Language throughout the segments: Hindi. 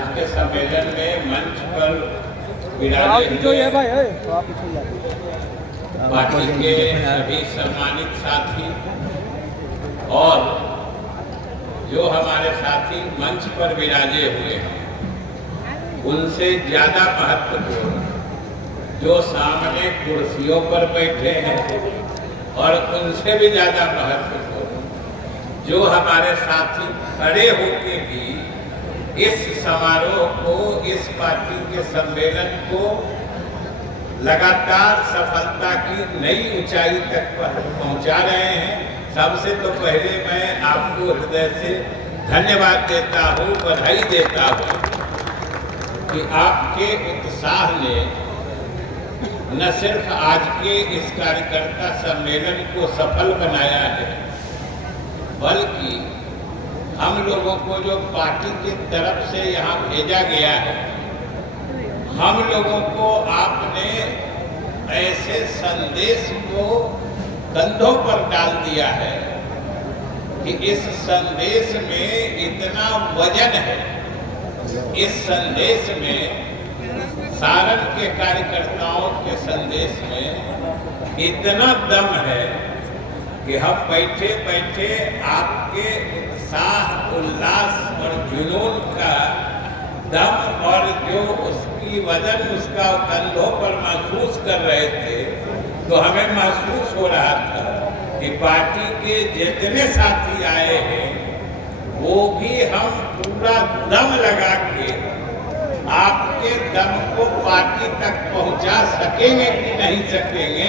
आज के सम्मेलन में मंच पर विराजे हुए पार्टी के सभी सम्मानित साथी और जो हमारे साथी मंच पर विराजे हुए हैं उनसे ज्यादा महत्वपूर्ण जो सामने कुर्सियों पर बैठे हैं और उनसे भी ज्यादा महत्वपूर्ण जो हमारे साथी खड़े होके भी इस समारोह को, इस पार्टी के सम्मेलन को लगातार सफलता की नई ऊंचाई तक पहुंचा रहे हैं। सबसे तो पहले मैं आपको हृदय से धन्यवाद देता हूं, बधाई देता हूं कि आपके उत्साह ने न सिर्फ आज के इस कार्यकर्ता सम्मेलन को सफल बनाया है, बल्कि हम लोगों को जो पार्टी की तरफ से यहाँ भेजा गया है, हम लोगों को आपने ऐसे संदेश को कंधों पर डाल दिया है कि इस संदेश में इतना वजन है, इस संदेश में सारण के कार्यकर्ताओं के संदेश में इतना दम है कि हम बैठे बैठे आपके उत्साह, उल्लास और जुनून का दम और जो उसकी वजन उसका कंधों पर महसूस कर रहे थे, तो हमें महसूस हो रहा था कि पार्टी के जितने साथी आए हैं वो भी हम पूरा दम लगा के आपके दम को पार्टी तक पहुंचा सकेंगे कि नहीं सकेंगे,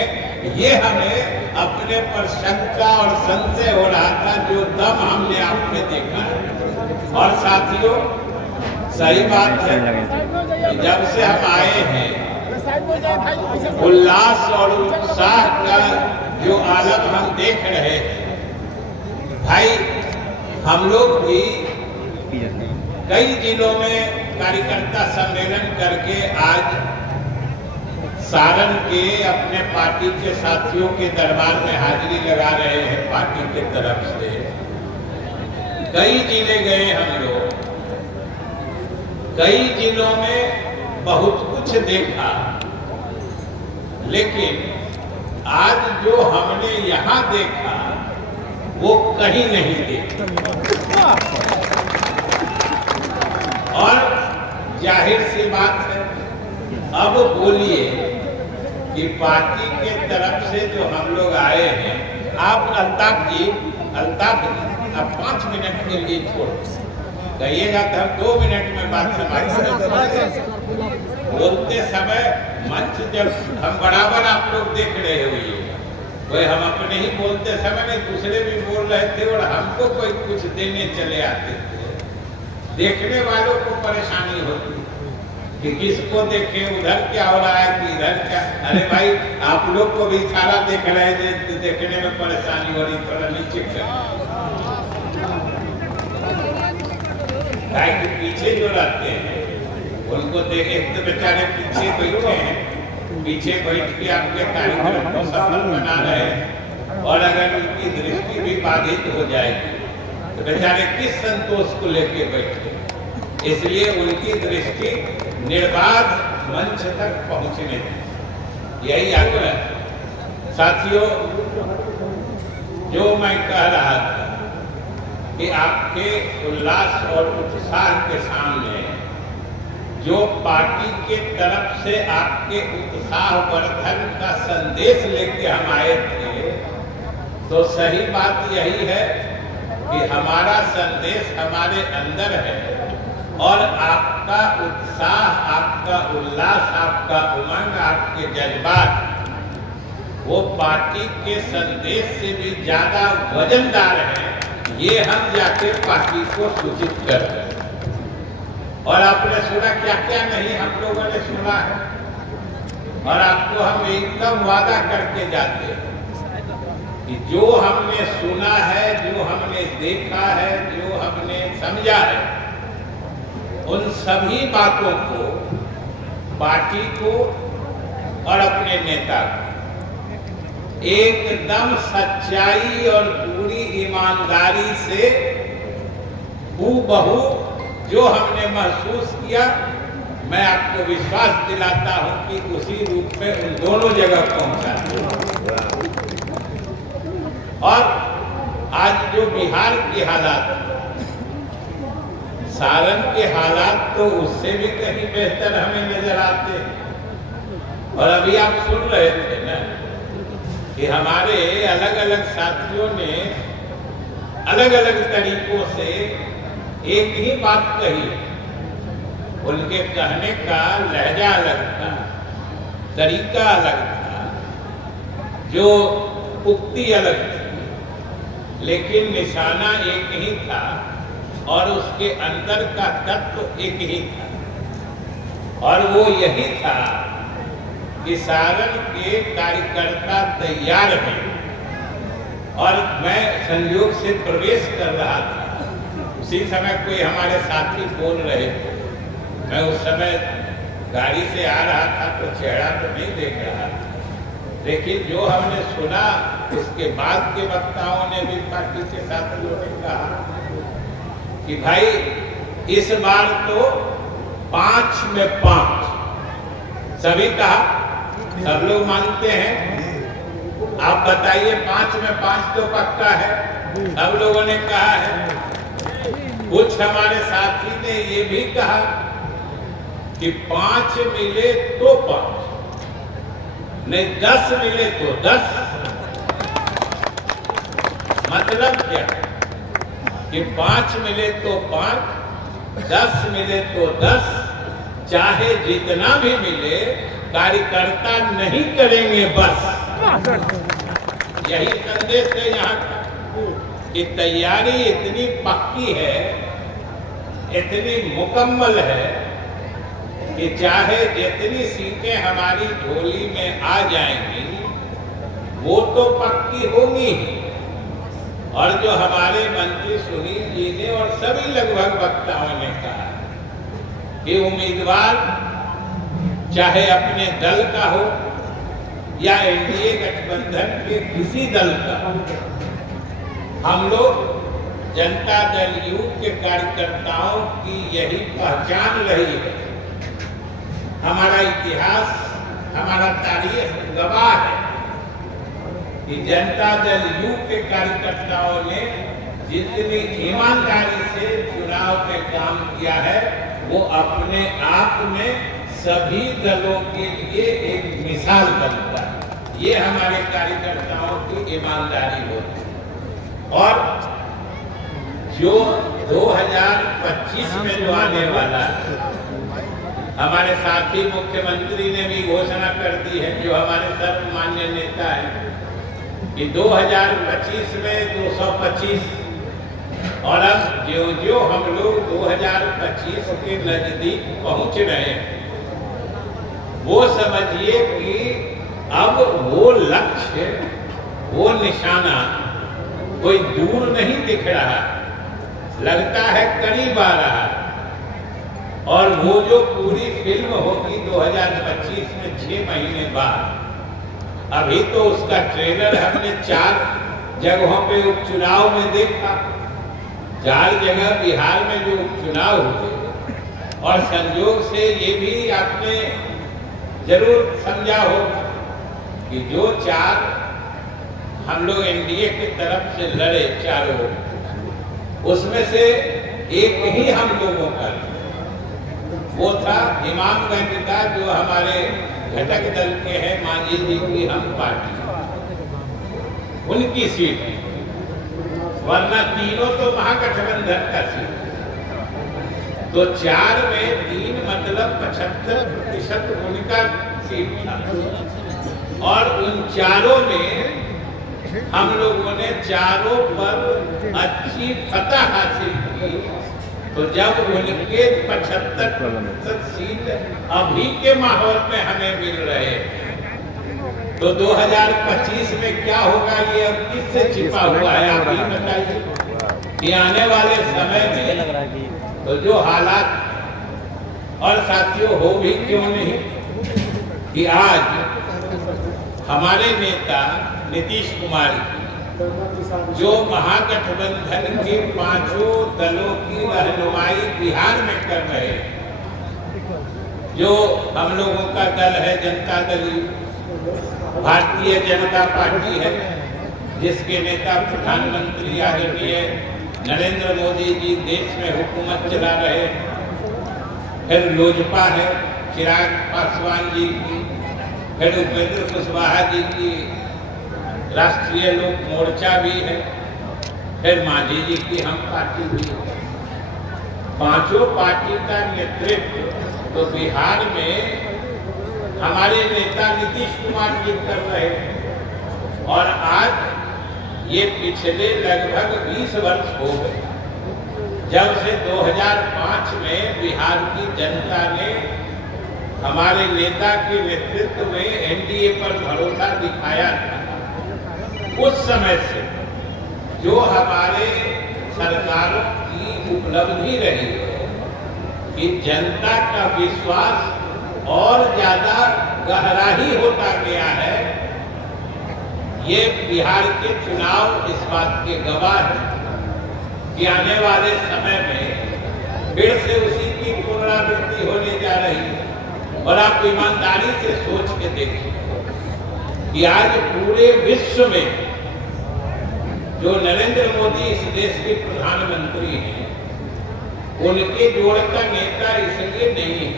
ये हमें अपने पर शंका और संशय हो रहा था जो दम हमने आपने देखा है। और साथियों, सही बात है कि जब से हम आए हैं उल्लास और उत्साह का जो आलम हम देख रहे हैं, भाई हम लोग भी कई जिलों में कार्यकर्ता सम्मेलन करके आज सारण के अपने पार्टी के साथियों के दरबार में हाजिरी लगा रहे हैं। पार्टी के तरफ से कई जिले गए हम लोग, कई जिलों में बहुत कुछ देखा, लेकिन आज जो हमने यहाँ देखा वो कहीं नहीं देखा। और जाहिर सी बात है, अब बोलिए कि पार्टी के तरफ से जो हम लोग आए हैं, आप अल्ताफ जी अब 5 मिनट के लिए छोड़ कहिएगा तो हम 2 मिनट में बात समाप्त बोलते समय मंच जब हम बराबर आप लोग देख रहे हुए, कोई हम अपने ही बोलते समय नहीं, दूसरे भी बोल रहे थे और हमको कोई कुछ देने चले आते थे। देखने वालों को परेशानी होती कि किसको देखे, उधर क्या हो रहा है कि इधर क्या। अरे भाई, आप लोग को भी सारा देख रहे हैं, देखने में परेशानी हो रही, थोड़ा नीचे कर। पीछे जो रहते हैं उनको देखे तो बेचारे पीछे बैठे हैं, पीछे बैठ के आपके कार्यक्रम को सफल बना रहे हैं, और अगर उनकी दृष्टि भी बाधित हो जाएगी तो बेचारे किस संतोष को लेके बैठे। इसलिए उनकी दृष्टि निर्बाध मंच तक पहुंचने की यही आग्रह। साथियों, जो मैं कह रहा था कि आपके उल्लास और उत्साह के सामने जो पार्टी के तरफ से आपके उत्साह वर्धन का संदेश लेके हम आए थे, तो सही बात यही है कि हमारा संदेश हमारे अंदर है और आपका उत्साह, आपका उल्लास, आपका उमंग, आपके जज्बात वो पार्टी के संदेश से भी ज्यादा वजनदार है। ये हम जाके पार्टी को सूचित कर रहे हैं। और आपने सुना क्या क्या नहीं हम लोगों ने सुना है, और आपको हम एकदम वादा करके जाते हैं कि जो हमने सुना है, जो हमने देखा है, जो हमने समझा है, उन सभी बातों को पार्टी को और अपने नेता को एकदम सच्चाई और पूरी ईमानदारी से हूबहू जो हमने महसूस किया, मैं आपको विश्वास दिलाता हूं कि उसी रूप में उन दोनों जगह पहुंचा। और आज जो बिहार की हालात, सारण के हालात तो उससे भी कहीं बेहतर हमें नजर आते हैं। और अभी आप सुन रहे थे ना कि हमारे अलग अलग साथियों ने अलग अलग तरीकों से एक ही बात कही। उनके कहने का लहजा अलग था, तरीका अलग था, जो उक्ति अलग थी, लेकिन निशाना एक ही था और उसके अंदर का तत्व एक ही था। और वो यही था कि सारण के कार्यकर्ता तैयार हैं। और मैं संयोग से प्रवेश कर रहा था, उसी समय कोई हमारे साथी बोल रहे थे। मैं उस समय गाड़ी से आ रहा था तो चेहरा तो नहीं देख रहा था, लेकिन जो हमने सुना उसके बाद के वक्ताओं ने भी, पार्टी के साथियों ने कहा कि भाई इस बार तो 5 में 5। सभी कहा, सब लोग मानते हैं। आप बताइए 5 में 5 तो पक्का है, सब लोगों ने कहा है। कुछ हमारे साथी ने ये भी कहा कि 5 मिले तो 5, नहीं 10 मिले तो 10। मतलब क्या कि 5 मिले तो 5, 10 मिले तो 10, चाहे जितना भी मिले, कार्यकर्ता नहीं करेंगे बस। यही संदेश है यहाँ का कि तैयारी इतनी पक्की है, इतनी मुकम्मल है कि चाहे जितनी सीटें हमारी झोली में आ जाएंगी वो तो पक्की होंगी ही। और जो हमारे मंत्री सुनील जी ने और सभी लगभग वक्ताओं ने कहा कि उम्मीदवार चाहे अपने दल का हो या एनडीए गठबंधन के किसी दल का, हम लोग जनता दल यू के कार्यकर्ताओं की यही पहचान रही है। हमारा इतिहास, हमारा तारीख गवाह है कि जनता दल यू के कार्यकर्ताओं ने जितनी ईमानदारी से चुनाव में काम किया है, वो अपने आप में सभी दलों के लिए एक मिसाल बनता है। ये हमारे कार्यकर्ताओं की ईमानदारी होती है। और जो 2025 में जो आने वाला है, हमारे साथी मुख्यमंत्री ने भी घोषणा कर दी है, जो हमारे सर्वमान्य नेता है, कि 2025 में 225। और अब जो हम लोग 2025 के नजदीक पहुंच रहे हैं, वो समझिए कि अब वो लक्ष्य, वो निशाना कोई दूर नहीं दिख रहा, लगता है करीब आ रहा। और वो जो पूरी फिल्म होगी 2025 में 6 महीने बाद, अभी तो उसका ट्रेलर हमने 4 जगहों पे उपचुनाव में देखा। 4 जगह बिहार में जो उपचुनाव हुए, और संयोग से ये भी आपने जरूर समझा होगा कि जो 4 हम लोग एनडीए की तरफ से लड़े चारों, उसमें से एक ही हम लोगों का, वो था इमामगंज का, जो हमारे घटक दल के हैं मांझी जी की हम पार्टी, उनकी सीट। वरना तीनों तो महागठबंधन का सीट। तो 4 में 3 मतलब 75% उनका सीट था। और उन चारों में हम लोगों ने चारों पर अच्छी फतह हासिल की। तो जब उनके 75% सीट अभी के माहौल में हमें मिल रहे हैं, तो 2025 में क्या होगा ये अब किससे छिपा हुआ है, आप ही बताइए। कि आने वाले समय में तो जो हालात, और साथियों हो भी क्यों नहीं कि आज हमारे नेता नीतीश कुमार जो महागठबंधन के पांचों दलों की रहनुमाई बिहार में कर रहे हैं, जो हम लोगों का दल है जनता दल, भारतीय जनता पार्टी है, जिसके नेता प्रधानमंत्री आदरणीय नरेंद्र मोदी जी देश में हुकूमत चला रहे हैं। फिर लोजपा है चिराग पासवान जी की, फिर उपेंद्र कुशवाहा जी की राष्ट्रीय लोक मोर्चा भी है, फिर मांझी जी की हम पार्टी भी है। पांचों पार्टी का नेतृत्व तो बिहार में हमारे नेता नीतीश कुमार जी कर रहे हैं, और आज ये पिछले लगभग 20 वर्ष हो गए जब से 2005 में बिहार की जनता ने हमारे नेता के नेतृत्व में एनडीए पर भरोसा दिखाया था। उस समय से जो हमारे सरकारों की उपलब्धि रही है कि जनता का विश्वास और ज्यादा गहरा ही होता गया है। ये बिहार के चुनाव इस बात के गवाह है कि आने वाले समय में फिर से उसी की पुनरावृत्ति होने जा रही है। और आप ईमानदारी से सोच के देखिए कि आज पूरे विश्व में जो नरेंद्र मोदी इस देश के प्रधानमंत्री हैं, उनके जोड़ का नेता इसलिए नहीं है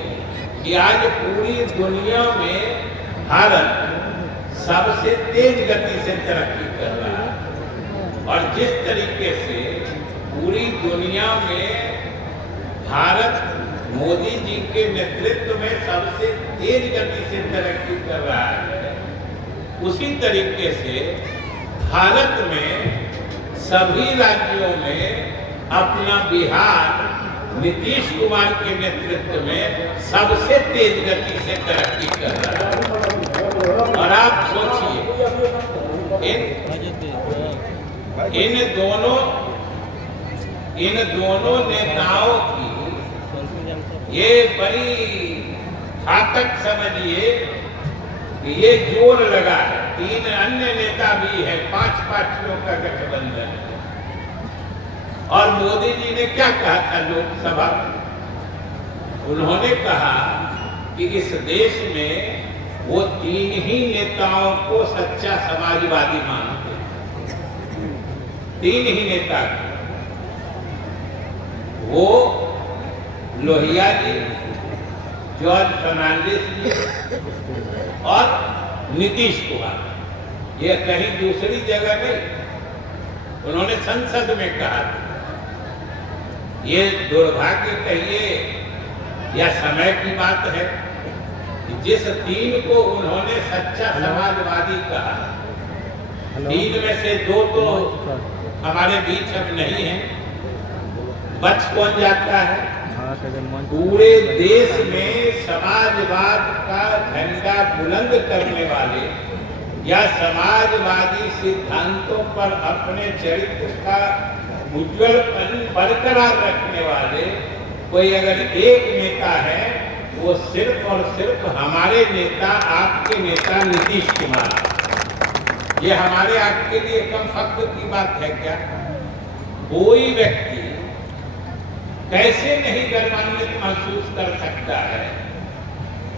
कि आज पूरी दुनिया में भारत सबसे तेज गति से तरक्की कर रहा है। और जिस तरीके से पूरी दुनिया में भारत मोदी जी के नेतृत्व में सबसे तेज गति से तरक्की कर रहा है, उसी तरीके से भारत में सभी राज्यों में अपना बिहार नीतीश कुमार के नेतृत्व में सबसे तेज गति से तरक्की कर रहा है। और आप सोचिए इन दोनों नेताओं की ये बड़ी घातक समझिए कि ये जोर लगा है। 3 अन्य नेता भी है, 5 पार्टियों का गठबंधन है। और मोदी जी ने क्या कहा था लोकसभा में? उन्होंने कहा कि इस देश में वो 3 ही नेताओं को सच्चा समाजवादी मानते हैं। 3 ही नेता, वो लोहिया जी, जॉर्ज फर्नांडिस जी और नीतीश कुमार। ये कहीं दूसरी जगह नहीं, उन्होंने संसद में कहा था। ये दुर्भाग्य कहिए या समय की बात है कि जिस 3 को उन्होंने सच्चा समाजवादी कहा, 3 में से 2 तो हमारे बीच अब नहीं है, बच कौन जाता है? पूरे देश में समाजवाद का झंडा बुलंद करने वाले या समाजवादी सिद्धांतों पर अपने चरित्र का उज्जवल बरकरार रखने वाले कोई अगर एक नेता है, वो सिर्फ और सिर्फ हमारे नेता, आपके नेता नीतीश कुमार। ये हमारे आपके लिए कम फख्र की बात है क्या? कोई व्यक्ति कैसे नहीं गर्वान्वित महसूस कर सकता है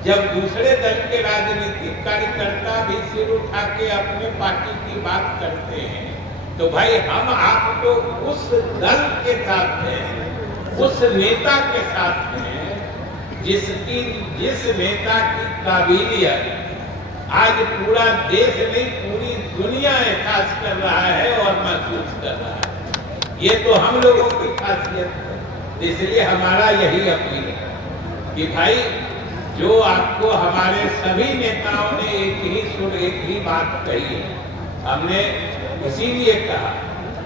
जब दूसरे दल के राजनीतिक कार्यकर्ता भी सिर उठा के अपने पार्टी की बात करते हैं? तो भाई हम आप तो उस दल के साथ हैं, उस नेता के साथ हैं जिस नेता की काबिलियत आज पूरा देश नहीं पूरी दुनिया एहसास कर रहा है और महसूस कर रहा है। ये तो हम लोगों की खासियत है। इसलिए हमारा यही अपील है कि भाई जो आपको हमारे सभी नेताओं ने एक ही सुर, एक ही बात कही है, हमने इसीलिए कहा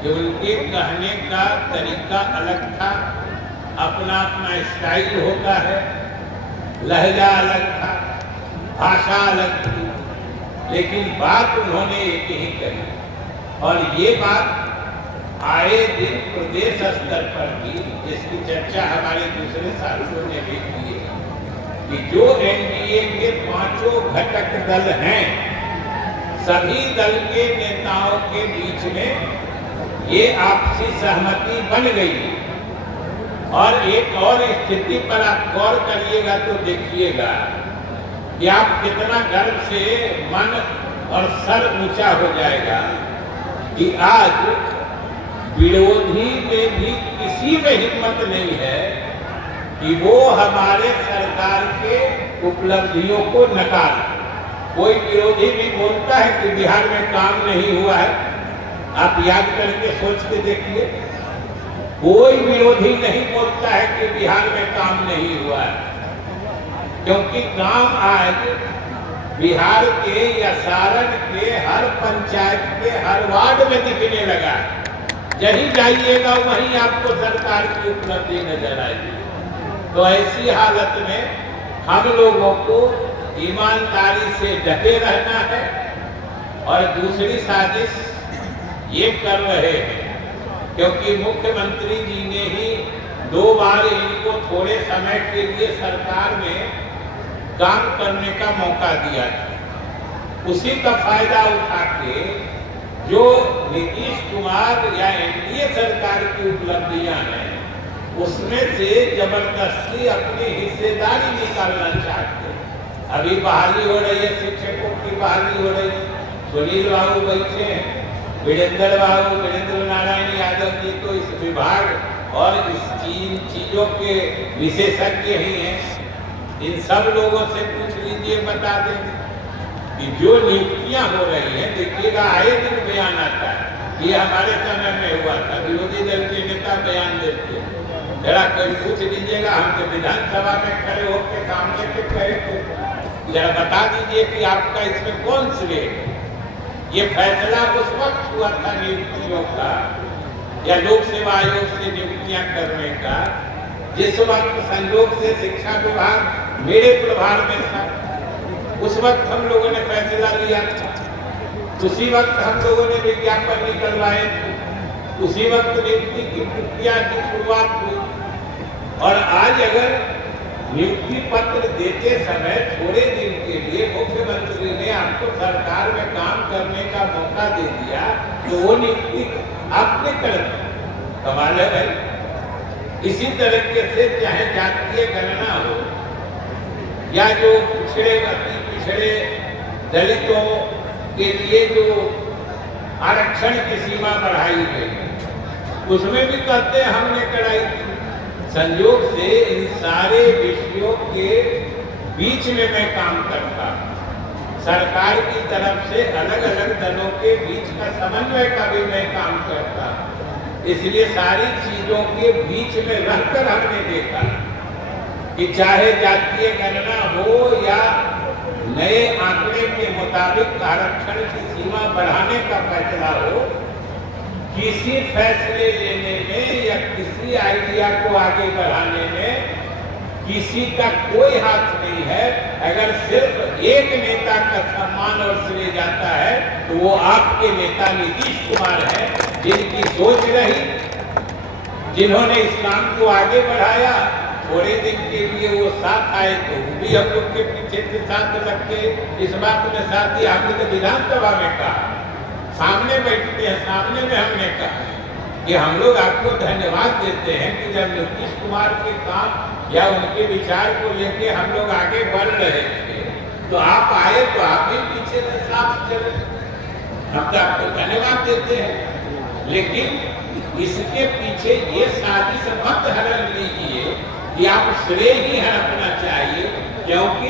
कि उनके कहने का तरीका अलग था, अपना अपना स्टाइल होता है, लहजा अलग था, भाषा अलग थी, लेकिन बात उन्होंने एक ही कही। और ये बात आए दिन प्रदेश स्तर पर भी, जिसकी चर्चा हमारे दूसरे साथियों ने भी की है, कि जो एनडीए के 5 घटक दल हैं, सभी दल के नेताओं के बीच में ये आपसी सहमति बन गई। और एक और स्थिति पर आप गौर करिएगा तो देखिएगा कि आप कितना गर्व से मन और सर ऊंचा हो जाएगा कि आज विरोधी में भी किसी में हिम्मत नहीं है कि वो हमारे सरकार के उपलब्धियों को नकार। कोई विरोधी भी बोलता है कि बिहार में काम नहीं हुआ है, आप याद करके सोच के देखिए, कोई विरोधी नहीं बोलता है कि बिहार में काम नहीं हुआ है, क्योंकि काम आज बिहार के या सारण के हर पंचायत के हर वार्ड में दिखने लगा। जहीं जाइएगा वहीं आपको सरकार की उपलब्धि नजर आएगी। तो ऐसी हालत में हम लोगों को ईमानदारी से डटे रहना है। और दूसरी साजिश ये कर रहे हैं क्योंकि मुख्यमंत्री जी ने ही 2 बार इनको थोड़े समय के लिए सरकार में काम करने का मौका दिया था। उसी का फायदा उठा के जो नीतीश कुमार या एनडीए सरकार की उपलब्धियां हैं उसमें से जबरदस्ती अपनी हिस्सेदारी निकालना चाहते हैं। अभी बहाली हो रही है, शिक्षकों की बहाली हो रही है। सुनील बाबू बैठे हैं, वीरेंद्र नारायण यादव जी तो इस विभाग और इस चीजों के विशेषज्ञ ही हैं। इन सब लोगों से पूछ लीजिए, बता देंगे कि जो नियुक्तियां हो रही हैं, देखिएगा आए दिन बयान आता है, ये हमारे समय में हुआ था, विरोधी दल के नेता बयान देते। जरा कोई पूछ लीजिएगा, हम तो विधानसभा में खड़े होकर सामने से कहे थे, जरा बता दीजिए कि आपका इसमें कौन श्रेय है। ये फैसला उस वक्त हुआ था नियुक्तियों का या लोक सेवा आयोग से नियुक्तियां करने का जिस वक्त संयोग से शिक्षा विभाग मेरे प्रभार में था। उस वक्त हम लोगों ने फैसला लिया था, उसी वक्त हम लोगों ने विज्ञापन निकलवाए थे, उसी वक्त नियुक्ति की प्रक्रिया की शुरुआत हुई। और आज अगर नियुक्ति पत्र देते समय थोड़े दिन के लिए मुख्यमंत्री ने आपको सरकार में काम करने का मौका दे दिया तो वो नियुक्ति आपने कर दी। कमाल है भाई। इसी तरीके से चाहे जातीय गणना हो या जो पिछड़े दलितों के लिए जो आरक्षण की सीमा बढ़ाई गई उसमें भी कहते हैं हमने कराई थी। संयोग से इन सारे विषयों के बीच में मैं काम करता, सरकार की तरफ से अलग अलग दलों के बीच का समन्वय का भी मैं काम करता। इसलिए सारी चीजों के बीच में रहकर हमने देखा कि चाहे जातीय गणना हो या नए आंकड़े के मुताबिक आरक्षण की सीमा बढ़ाने का फैसला हो, किसी फैसले लेने में या किसी आइडिया को आगे बढ़ाने में किसी का कोई हाथ नहीं है। अगर सिर्फ एक नेता का सम्मान और श्रेय जाता है तो वो आपके नेता नीतीश कुमार हैं, जिनकी सोच रही, जिन्होंने इस काम को आगे बढ़ाया। थोड़े दिन के लिए वो साथ आए तो भी हम लोग के पीछे से साथ लग के इस बात में साथ दिया। हमने तो विधानसभा में कहा, सामने बैठते हैं, सामने में हमने कहा कि हम लोग आपको धन्यवाद देते हैं कि जब नीतीश कुमार के काम या उनके विचार को लेके हम लोग आगे बढ़ रहे थे तो आप आए तो आप भी पीछे से साथ चले। हम तो आपको धन्यवाद देते हैं, लेकिन इसके पीछे ये साजिश मत हरण लीजिए कि आप श्रेय ही हड़पना चाहिए, क्योंकि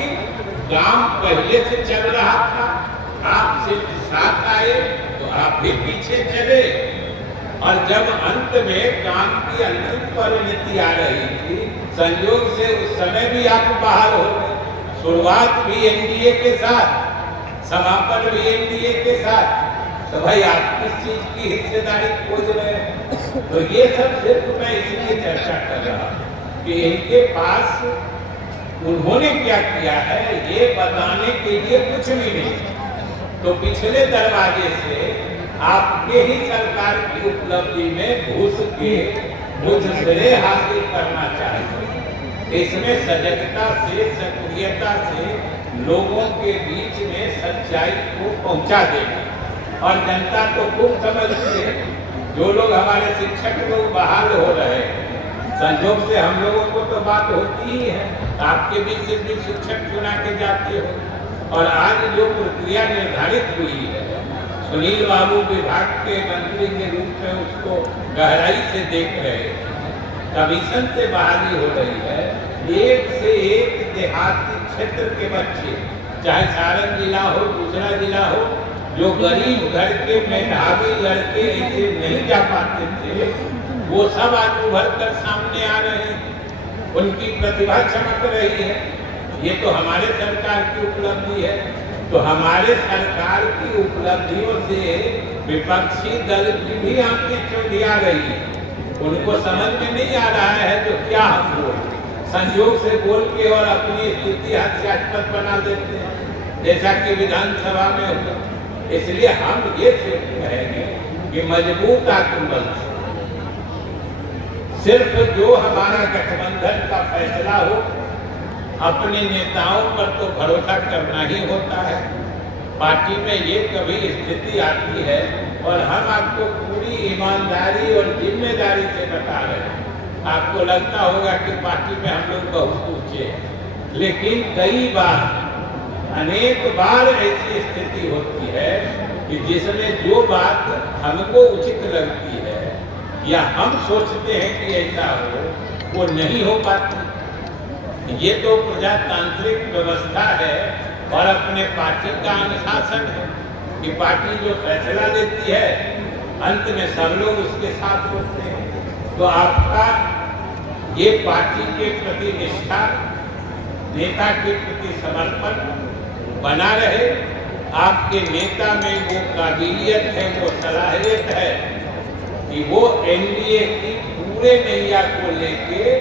काम पहले से चल रहा था, आप सिर्फ साथ आए तो आप भी पीछे चले। और जब अंत में काम की अंतिम परिणति आ रही थी, संयोग से उस समय भी आप बाहर हो गए। शुरुआत भी एनडीए के साथ, समापन भी एनडीए के साथ, तो भाई आप किस चीज की हिस्सेदारी खोज रहे हैं? तो ये सब सिर्फ मैं इसलिए चर्चा कर रहा हूं कि इनके पास उन्होंने क्या किया है ये बताने के लिए कुछ भी नहीं। तो पिछले दरवाजे से आपके ही सरकार की उपलब्धि में घुस के मुझसे हासिल करना चाहिए। इसमें सजगता से, सक्रियता से लोगों के बीच में सच्चाई को पहुंचा देना। और जनता तो खूब समझती है, जो लोग हमारे शिक्षक लोग बहाल हो रहे हैं, संयोग से हम लोगों को तो बात होती ही है, आपके बीच से भी शिक्षक चुना के जाते हो, और आज जो प्रक्रिया निर्धारित हुई है, सुनील बाबू विभाग के मंत्री के रूप में उसको गहराई से देख रहे हैं, कमीशन से बहाली हो रही है। एक से एक देहाती क्षेत्र के बच्चे, चाहे सारण जिला हो, दूसरा जिला हो, जो गरीब घर के मेधावी लड़के ऐसे नहीं जा पाते थे, वो सब आज उभर कर सामने आ रहे हैं, उनकी प्रतिभा चमक रही है। ये तो हमारे सरकार की उपलब्धि है। तो हमारे सरकार की उपलब्धियों से विपक्षी दल की भी आंखें चौंधिया रही है। उनको समझ में नहीं आ रहा है तो क्या हम बोल, संयोग से बोल के और अपनी स्थिति हास्यास्पद बना देते हैं, जैसा कि विधानसभा में होगा। इसलिए हम ये कहेंगे कि मजबूत आत्मबल, सिर्फ जो हमारा गठबंधन का फैसला हो, अपने नेताओं पर तो भरोसा करना ही होता है। पार्टी में ये कभी स्थिति आती है, और हम आपको पूरी ईमानदारी और जिम्मेदारी से बता रहे हैं। आपको लगता होगा कि पार्टी में हम लोग बहुत ऊंचे हैं, लेकिन कई बार, अनेक बार ऐसी स्थिति होती है कि जिसमें जो बात हमको उचित लगती है या हम सोचते हैं कि ऐसा हो, वो नहीं हो पाती। ये तो प्रजातांत्रिक व्यवस्था है और अपने पार्टी का अनुशासन है कि पार्टी जो फैसला लेती है, अंत में सब लोग उसके साथ होते हैं। तो आपका ये पार्टी के प्रति निष्ठा, नेता के प्रति समर्पण बना रहे। आपके नेता में वो काबिलियत है, वो सलाहियत है कि वो एनडीए की पूरे नैया को लेके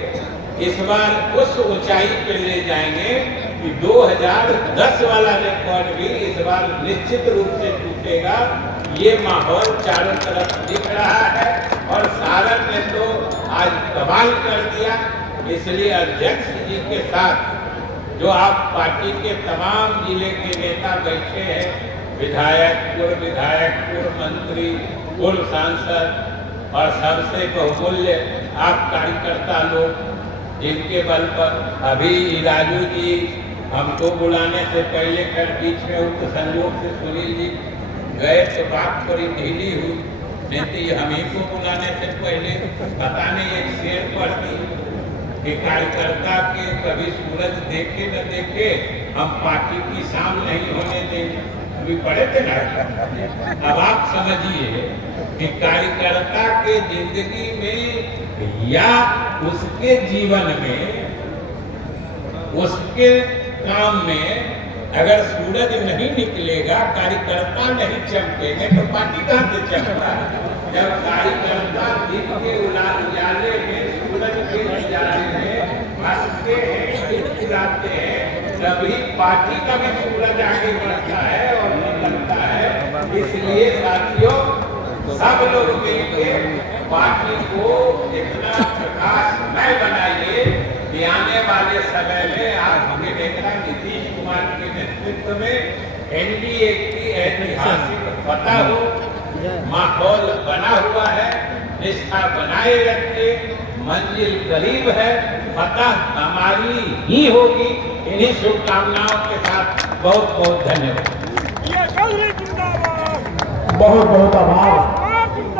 इस बार उस ऊंचाई पे ले जाएंगे कि 2010 वाला रिकॉर्ड भी इस बार निश्चित रूप से टूटेगा। ये माहौल चारों तरफ दिख रहा है, और सारण ने तो आज कमाल कर दिया। इसलिए अध्यक्ष जी के साथ जो आप पार्टी के तमाम जिले के नेता बैठे हैं, विधायक, पूर्व मंत्री, पूर्व सांसद, और सबसे बहुमूल्य आप कार्यकर्ता लोग, जिनके बल पर अभी राजू जी हमको बुलाने से पहले कर बीच में उक्त संयोग से सुनील जी गए तो बात थोड़ी ढीली हुई, नहीं तो हम ही को बुलाने से पहले पता नहीं एक शेर पढ़ दी कि कार्यकर्ता के कभी सूरज देखे न देखे हम पार्टी की शाम नहीं होने देंगे। अभी पढ़े थे ना। अब आप समझिए कि कार्यकर्ता के जिंदगी में या उसके जीवन में, उसके काम में अगर सूरज नहीं निकलेगा, कार्यकर्ता नहीं चमकेंगे, तो पार्टी कहाँ से चमका? जब कार्यकर्ता दिन के उजाले में, सूरज के उजाले में हंसते हैं, खिलाते हैं, तभी पार्टी का भी सूरज आगे बढ़ता है और निकलता है। इसलिए साथियों, सब लोग मिलकर पार्टी को इतना प्रकाशमय बनाइए कि आने वाले समय में आपके नेता नीतीश कुमार के नेतृत्व में एनडीए की ऐतिहासिक फतह हो। माहौल बना हुआ है, निष्ठा बनाए रखिए, मंजिल करीब है, फतह हमारी ही होगी। इन्हीं शुभकामनाओं के साथ बहुत बहुत धन्यवाद। बहुत बहुत आभार।